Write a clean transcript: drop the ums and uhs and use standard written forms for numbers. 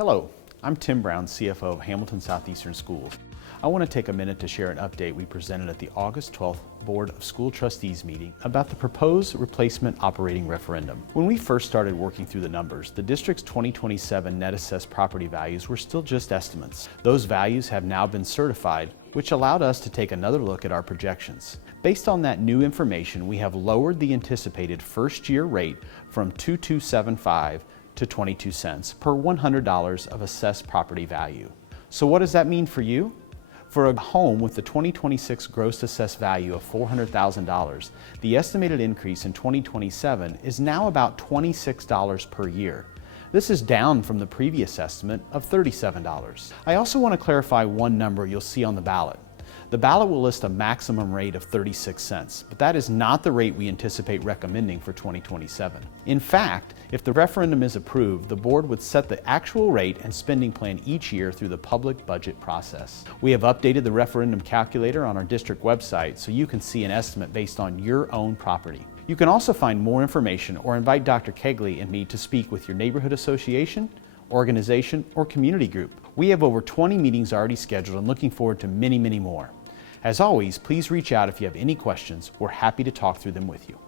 Hello, I'm Tim Brown, CFO of Hamilton Southeastern Schools. I want to take a minute to share an update we presented at the August 12th Board of School Trustees meeting about the proposed replacement operating referendum. When we first started working through the numbers, the district's 2027 net assessed property values were still just estimates. Those values have now been certified, which allowed us to take another look at our projections. Based on that new information, we have lowered the anticipated first-year rate from $2,275 to 22 cents per $100 of assessed property value. So what does that mean for you? For a home with the 2026 gross assessed value of $400,000, the estimated increase in 2027 is now about $26 per year. This is down from the previous estimate of $37. I also want to clarify one number you'll see on the ballot. The ballot will list a maximum rate of 36 cents, but that is not the rate we anticipate recommending for 2027. In fact, if the referendum is approved, the board would set the actual rate and spending plan each year through the public budget process. We have updated the referendum calculator on our district website so you can see an estimate based on your own property. You can also find more information or invite Dr. Kegley and me to speak with your neighborhood association, organization, or community group. We have over 20 meetings already scheduled and looking forward to many, many more. As always, please reach out if you have any questions. We're happy to talk through them with you.